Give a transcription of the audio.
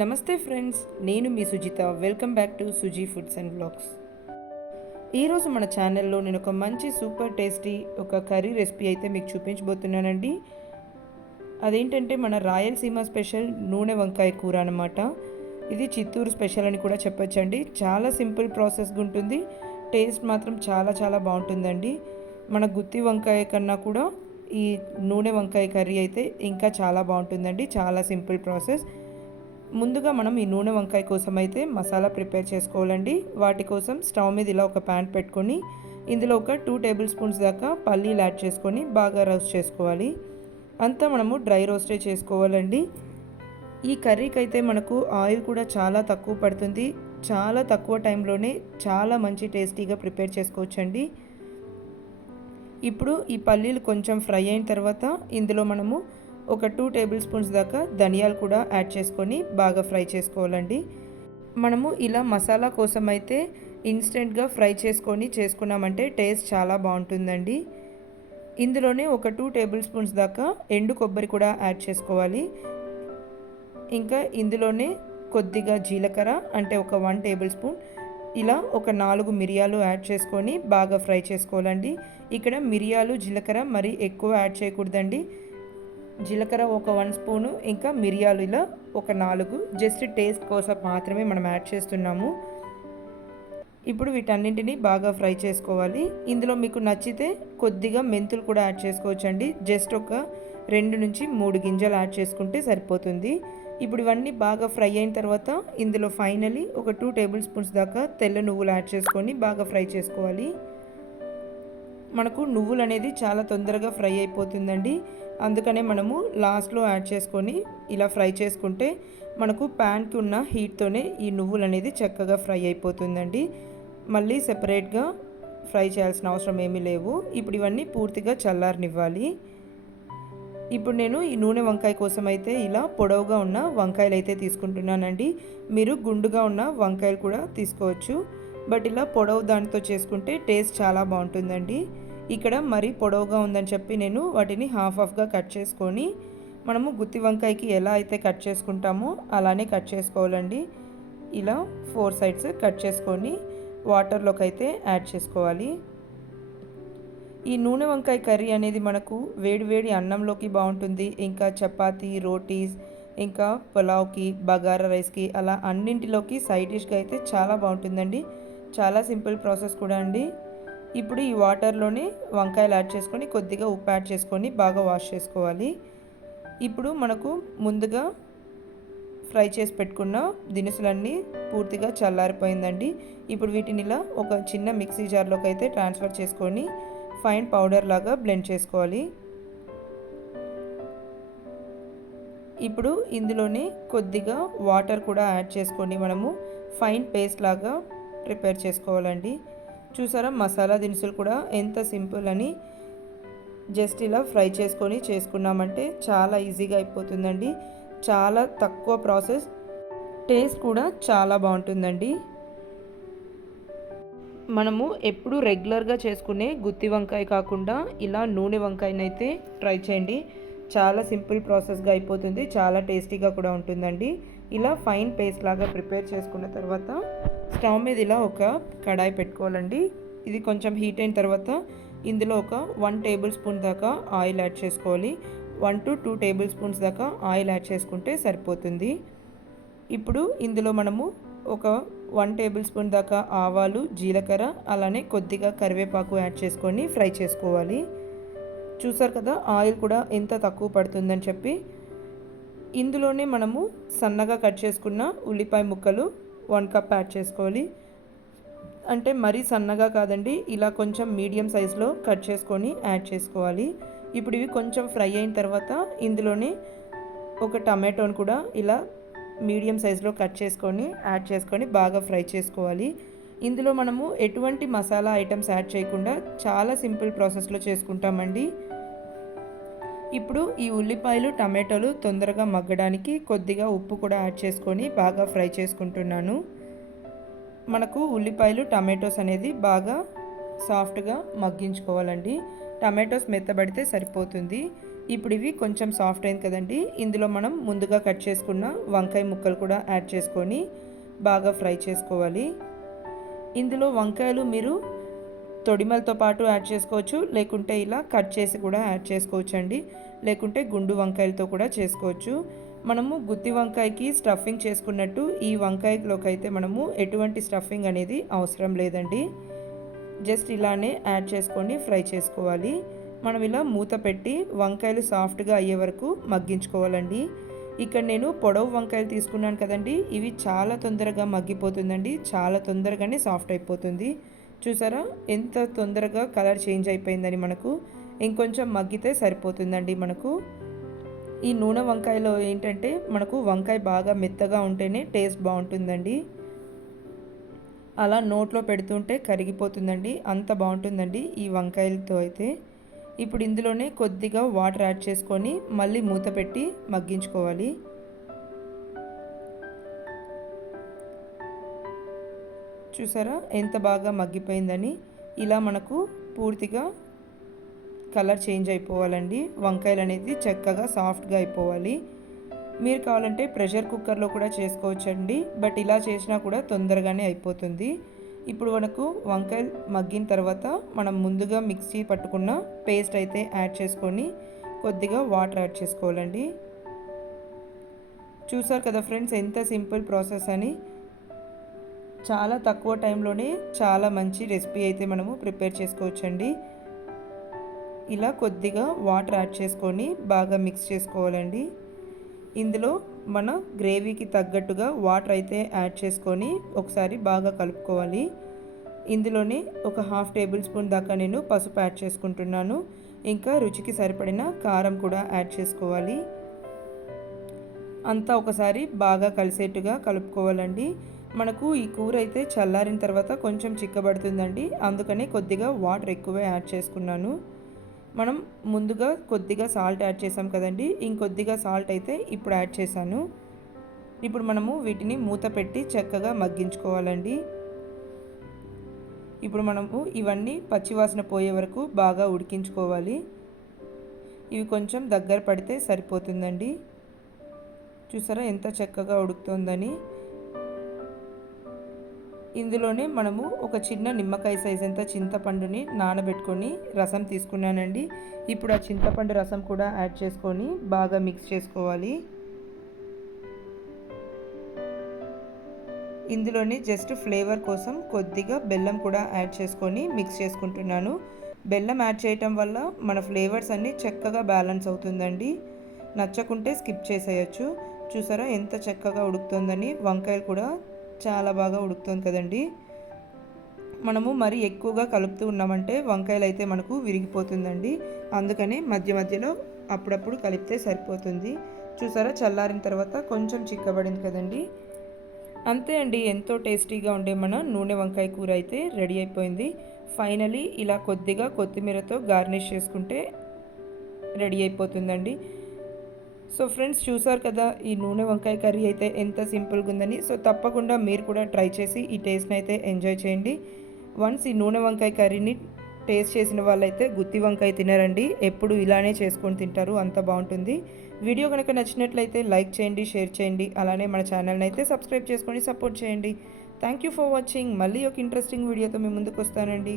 నమస్తే ఫ్రెండ్స్ నేను మీ Sujitha. Welcome back to Suji foods and blogs ఈరోజు మన ఛానల్లో నేను ఒక మంచి సూపర్ టేస్టీ ఒక కర్రీ రెసిపీ అయితే మీకు చూపించబోతున్నానండి. అదేంటంటే మన రాయలసీమ స్పెషల్ నూనె వంకాయ కూర అనమాట ఇది చిత్తూరు స్పెషల్ అని కూడా చెప్పొచ్చండి. చాలా సింపుల్ ప్రాసెస్గా ఉంటుంది టేస్ట్ మాత్రం చాలా చాలా బాగుంటుందండి. మన గుత్తి వంకాయ కన్నా కూడా ఈ నూనె వంకాయ కర్రీ అయితే ఇంకా చాలా బాగుంటుందండి. చాలా సింపుల్ ప్రాసెస్. ముందుగా మనం ఈ నూనె వంకాయ కోసం అయితే మసాలా ప్రిపేర్ చేసుకోవాలండి. వాటి కోసం స్టవ్ మీద ఇలా ఒక ప్యాన్ పెట్టుకొని ఇందులో ఒక టూ టేబుల్ స్పూన్స్ దాకా పల్లీలు యాడ్ చేసుకొని బాగా రోస్ట్ చేసుకోవాలి. అంతా మనము డ్రై రోస్టే చేసుకోవాలండి. ఈ కర్రీకి అయితే మనకు ఆయిల్ కూడా చాలా తక్కువ పడుతుంది. చాలా తక్కువ టైంలోనే చాలా మంచి టేస్టీగా ప్రిపేర్ చేసుకోవచ్చండి. ఇప్పుడు ఈ పల్లీలు కొంచెం ఫ్రై అయిన తర్వాత ఇందులో మనము ఒక టూ టేబుల్ స్పూన్స్ దాకా ధనియాలు కూడా యాడ్ చేసుకొని బాగా ఫ్రై చేసుకోవాలండి. మనము ఇలా మసాలా కోసం అయితే ఇన్స్టెంట్గా ఫ్రై చేసుకొని చేసుకున్నామంటే టేస్ట్ చాలా బాగుంటుందండి. ఇందులోనే ఒక టూ టేబుల్ స్పూన్స్ దాకా ఎండు కొబ్బరి కూడా యాడ్ చేసుకోవాలి. ఇంకా ఇందులోనే కొద్దిగా జీలకర్ర అంటే ఒక వన్ టేబుల్ స్పూన్ ఇలా ఒక నాలుగు మిరియాలు యాడ్ చేసుకొని బాగా ఫ్రై చేసుకోవాలండి. ఇక్కడ మిరియాలు జీలకర్ర మరి ఎక్కువ యాడ్ చేయకూడదండి. జీలకర్ర ఒక వన్ స్పూను ఇంకా మిరియాలు ఇలా ఒక నాలుగు. జస్ట్ టేస్ట్ కోసం మాత్రమే మనం యాడ్ చేస్తున్నాము. ఇప్పుడు వీటన్నింటినీ బాగా ఫ్రై చేసుకోవాలి. ఇందులో మీకు నచ్చితే కొద్దిగా మెంతులు కూడా యాడ్ చేసుకోవచ్చండి. జస్ట్ ఒక రెండు నుంచి మూడు గింజలు యాడ్ చేసుకుంటే సరిపోతుంది. ఇప్పుడు ఇవన్నీ బాగా ఫ్రై అయిన తర్వాత ఇందులో ఫైనలీ ఒక టూ టేబుల్ స్పూన్స్ దాకా తెల్ల నువ్వులు యాడ్ చేసుకొని బాగా ఫ్రై చేసుకోవాలి. మనకు నువ్వులు అనేది చాలా తొందరగా ఫ్రై అయిపోతుందండి. అందుకనే మనము లాస్ట్లో యాడ్ చేసుకొని ఇలా ఫ్రై చేసుకుంటే మనకు ప్యాన్కి ఉన్న హీట్తోనే ఈ నువ్వులు అనేది చక్కగా ఫ్రై అయిపోతుందండి. మళ్ళీ సెపరేట్గా ఫ్రై చేయాల్సిన అవసరం ఏమీ లేవు. ఇప్పుడు ఇవన్నీ పూర్తిగా చల్లారనివ్వాలి. ఇప్పుడు నేను ఈ నూనె వంకాయ కోసం అయితే ఇలా పొడవుగా ఉన్న వంకాయలు అయితే తీసుకుంటున్నానండి. మీరు గుండుగా ఉన్న వంకాయలు కూడా తీసుకోవచ్చు. బట్ ఇలా పొడవు దానితో చేసుకుంటే టేస్ట్ చాలా బాగుంటుందండి. ఇక్కడ మరీ పొడవుగా ఉందని చెప్పి నేను వాటిని హాఫ్ హాఫ్గా కట్ చేసుకొని మనము గుత్తి వంకాయకి ఎలా అయితే కట్ చేసుకుంటామో అలానే కట్ చేసుకోవాలండి. ఇలా ఫోర్ సైడ్స్ కట్ చేసుకొని వాటర్లోకి అయితే యాడ్ చేసుకోవాలి. ఈ నూనె వంకాయ కర్రీ అనేది మనకు వేడి వేడి అన్నంలోకి బాగుంటుంది. ఇంకా చపాతీ రోటీస్ ఇంకా పులావ్కి బగారా రైస్కి అలా అన్నింటిలోకి సైడ్ డిష్గా అయితే చాలా బాగుంటుందండి. చాలా సింపుల్ ప్రాసెస్ కూడా అండి. ఇప్పుడు ఈ వాటర్లోనే వంకాయలు యాడ్ చేసుకొని కొద్దిగా ఉప్పు యాడ్ చేసుకొని బాగా వాష్ చేసుకోవాలి. ఇప్పుడు మనకు ముందుగా ఫ్రై చేసి పెట్టుకున్న దినుసులన్నీ పూర్తిగా చల్లారిపోయిందండి. ఇప్పుడు వీటిని ఇలా ఒక చిన్న మిక్సీ జార్లోకి అయితే ట్రాన్స్ఫర్ చేసుకొని ఫైన్ పౌడర్ లాగా బ్లెండ్ చేసుకోవాలి. ఇప్పుడు ఇందులోనే కొద్దిగా వాటర్ కూడా యాడ్ చేసుకొని మనము ఫైన్ పేస్ట్ లాగా ప్రిపేర్ చేసుకోవాలండి. చూసారా? మసాలా దినుసులు కూడా ఎంత సింపుల్ అని జస్ట్ ఇలా ఫ్రై చేసుకొని చేసుకున్నామంటే చాలా ఈజీగా అయిపోతుందండి. చాలా తక్కువ ప్రాసెస్. టేస్ట్ కూడా చాలా బాగుంటుందండి. మనము ఎప్పుడు రెగ్యులర్గా చేసుకునే గుత్తి వంకాయ కాకుండా ఇలా నూనె వంకాయనైతే ట్రై చేయండి. చాలా సింపుల్ ప్రాసెస్గా అయిపోతుంది. చాలా టేస్టీగా కూడా ఉంటుందండి. ఇలా ఫైన్ పేస్ట్ లాగా ప్రిపేర్ చేసుకున్న తర్వాత స్టవ్ మీద ఇలా ఒక కడాయి పెట్టుకోవాలండి. ఇది కొంచెం హీట్ అయిన తర్వాత ఇందులో ఒక వన్ టేబుల్ స్పూన్ దాకా ఆయిల్ యాడ్ చేసుకోవాలి. One to two table spoons దాకా ఆయిల్ యాడ్ చేసుకుంటే సరిపోతుంది. ఇప్పుడు ఇందులో మనము ఒక వన్ టేబుల్ స్పూన్ దాకా ఆవాలు జీలకర్ర అలానే కొద్దిగా కరివేపాకు యాడ్ చేసుకొని ఫ్రై చేసుకోవాలి. చూసారు కదా ఆయిల్ కూడా ఎంత తక్కువ పడుతుందని చెప్పి. ఇందులోనే మనము సన్నగా కట్ చేసుకున్న ఉల్లిపాయ ముక్కలు వన్ కప్ యాడ్ చేసుకోవాలి. అంటే మరీ సన్నగా కాదండి ఇలా కొంచెం మీడియం సైజులో కట్ చేసుకొని యాడ్ చేసుకోవాలి. ఇప్పుడు ఇవి కొంచెం ఫ్రై అయిన తర్వాత ఇందులోనే ఒక టమాటోని కూడా ఇలా మీడియం సైజులో కట్ చేసుకొని యాడ్ చేసుకొని బాగా ఫ్రై చేసుకోవాలి. ఇందులో మనము ఎటువంటి మసాలా ఐటమ్స్ యాడ్ చేయకుండా చాలా సింపుల్ ప్రాసెస్లో చేసుకుంటామండి. ఇప్పుడు ఈ ఉల్లిపాయలు టమాటోలు తొందరగా మగ్గడానికి కొద్దిగా ఉప్పు కూడా యాడ్ చేసుకొని బాగా ఫ్రై చేసుకుంటున్నాను. మనకు ఉల్లిపాయలు టమాటోస్ అనేది బాగా సాఫ్ట్గా మగ్గించుకోవాలండి. టమాటోస్ మెత్తబడితే సరిపోతుంది. ఇప్పుడు ఇవి కొంచెం సాఫ్ట్ అయింది కదండి. ఇందులో మనం ముందుగా కట్ చేసుకున్న వంకాయ ముక్కలు కూడా యాడ్ చేసుకొని బాగా ఫ్రై చేసుకోవాలి. ఇందులో వంకాయలు మీరు తొడిమలతో పాటు యాడ్ చేసుకోవచ్చు. లేకుంటే ఇలా కట్ చేసి కూడా యాడ్ చేసుకోవచ్చు అండి లేకుంటే గుండు వంకాయలతో కూడా చేసుకోవచ్చు. మనము గుత్తి వంకాయకి స్టఫింగ్ చేసుకున్నట్టు ఈ వంకాయలోకి అయితే మనము ఎటువంటి స్టఫింగ్ అనేది అవసరం లేదండి. జస్ట్ ఇలానే యాడ్ చేసుకొని ఫ్రై చేసుకోవాలి. మనం ఇలా మూత పెట్టి వంకాయలు సాఫ్ట్గా అయ్యే వరకు మగ్గించుకోవాలండి. ఇక్కడ నేను పొడవు వంకాయలు తీసుకున్నాను కదండి. ఇవి చాలా తొందరగా మగ్గిపోతుందండి. చాలా తొందరగానే సాఫ్ట్ అయిపోతుంది. చూసారా? ఎంత తొందరగా కలర్ చేంజ్ అయిపోయిందని మనకు. ఇంకొంచెం మగ్గితే సరిపోతుందండి మనకు. ఈ నూనె వంకాయలో ఏంటంటే మనకు వంకాయ బాగా మెత్తగా ఉంటేనే టేస్ట్ బాగుంటుందండి. అలా నోట్లో పెడుతుంటే కరిగిపోతుందండి. అంత బాగుంటుందండి ఈ వంకాయలతో అయితే. ఇప్పుడు ఇందులోనే కొద్దిగా వాటర్ యాడ్ చేసుకొని మళ్ళీ మూత పెట్టి మగ్గించుకోవాలి. చూసారా? ఎంత బాగా మగ్గిపోయిందని? ఇలా మనకు పూర్తిగా కలర్ చేంజ్ అయిపోవాలండి. వంకాయలు అనేది చక్కగా సాఫ్ట్గా అయిపోవాలి. మీరు కావాలంటే ప్రెషర్ కుక్కర్లో కూడా చేసుకోవచ్చండి. బట్ ఇలా చేసినా కూడా తొందరగానే అయిపోతుంది. ఇప్పుడు మనకు వంకాయలు మగ్గిన తర్వాత మనం ముందుగా మిక్సీ పట్టుకున్న పేస్ట్ అయితే యాడ్ చేసుకొని కొద్దిగా వాటర్ యాడ్ చేసుకోవాలండి. చూసారు కదా ఫ్రెండ్స్ ఎంత సింపుల్ ప్రాసెస్ అని. చాలా తక్కువ టైంలోనే చాలా మంచి రెసిపీ అయితే మనము ప్రిపేర్ చేసుకోవచ్చండి. ఇలా కొద్దిగా వాటర్ యాడ్ చేసుకొని బాగా మిక్స్ చేసుకోవాలండి. ఇందులో మన గ్రేవీకి తగ్గట్టుగా వాటర్ అయితే యాడ్ చేసుకొని ఒకసారి బాగా కలుపుకోవాలి. ఇందులోనే ఒక హాఫ్ టేబుల్ స్పూన్ దాకా నేను పసుపు యాడ్ చేసుకుంటున్నాను. ఇంకా రుచికి సరిపడిన కారం కూడా యాడ్ చేసుకోవాలి. అంతా ఒకసారి బాగా కలిసేట్టుగా కలుపుకోవాలండి. మనకు ఈ కూర అయితే చల్లారిన తర్వాత కొంచెం చిక్కబడుతుందండి. అందుకని కొద్దిగా వాటర్ ఎక్కువే యాడ్ చేసుకున్నాను. మనం ముందుగా కొద్దిగా సాల్ట్ యాడ్ చేసాం కదండి. ఇంకొద్దిగా సాల్ట్ అయితే ఇప్పుడు యాడ్ చేశాను. ఇప్పుడు మనము వీటిని మూత పెట్టి చక్కగా మగ్గించుకోవాలండి. ఇప్పుడు మనము ఇవన్నీ పచ్చివాసన పోయే వరకు బాగా ఉడికించుకోవాలి. ఇవి కొంచెం దగ్గర పడితే సరిపోతుందండి. చూసారా ఎంత చక్కగా ఉడుకుతుందని. ఇందులోనే మనము ఒక చిన్న నిమ్మకాయ సైజ్ అంత చింతపండుని నానబెట్టుకొని రసం తీసుకున్నానండి. ఇప్పుడు ఆ చింతపండు రసం కూడా యాడ్ చేసుకొని బాగా మిక్స్ చేసుకోవాలి. ఇందులోనే జస్ట్ ఫ్లేవర్ కోసం కొద్దిగా బెల్లం కూడా యాడ్ చేసుకొని మిక్స్ చేసుకుంటున్నాను. బెల్లం యాడ్ చేయటం వల్ల మన ఫ్లేవర్స్ అన్నీ చక్కగా బ్యాలెన్స్ అవుతుందండి. నచ్చకుంటే స్కిప్ చేసేయచ్చు. చూసారా ఎంత చక్కగా ఉడుకుతుందని? వంకాయలు కూడా చాలా బాగా ఉడుకుతుంది కదండి. మనము మరి ఎక్కువగా కలుపుతూ ఉన్నామంటే వంకాయలు అయితే మనకు విరిగిపోతుందండి. అందుకని మధ్య మధ్యలో అప్పుడప్పుడు కలిపితే సరిపోతుంది. చూసారా? చల్లారిన తర్వాత కొంచెం చిక్కబడింది కదండి. అంతే అండి. ఎంతో టేస్టీగా ఉండే మన నూనె వంకాయ కూర అయితే రెడీ అయిపోయింది. ఫైనలీ ఇలా కొద్దిగా కొత్తిమీరతో గార్నిష్ చేసుకుంటే రెడీ అయిపోతుందండి. సో ఫ్రెండ్స్ చూసారు కదా ఈ నూనె వంకాయ కర్రీ అయితే ఎంత సింపుల్గా ఉందని. సో తప్పకుండా మీరు కూడా ట్రై చేసి ఈ టేస్ట్ని అయితే ఎంజాయ్ చేయండి. వన్స్ ఈ నూనె వంకాయ కర్రీని టేస్ట్ చేసిన వాళ్ళైతే గుత్తి వంకాయ తినరండి. ఎప్పుడు ఇలానే చేసుకొని తింటారు అంత బాగుంటుంది. వీడియో కనుక నచ్చినట్లయితే లైక్ చేయండి షేర్ చేయండి. అలానే మన ఛానల్ని అయితే సబ్స్క్రైబ్ చేసుకొని సపోర్ట్ చేయండి. Thank you for watching. మళ్ళీ ఒక ఇంట్రెస్టింగ్ వీడియోతో మీ ముందుకు వస్తానండి.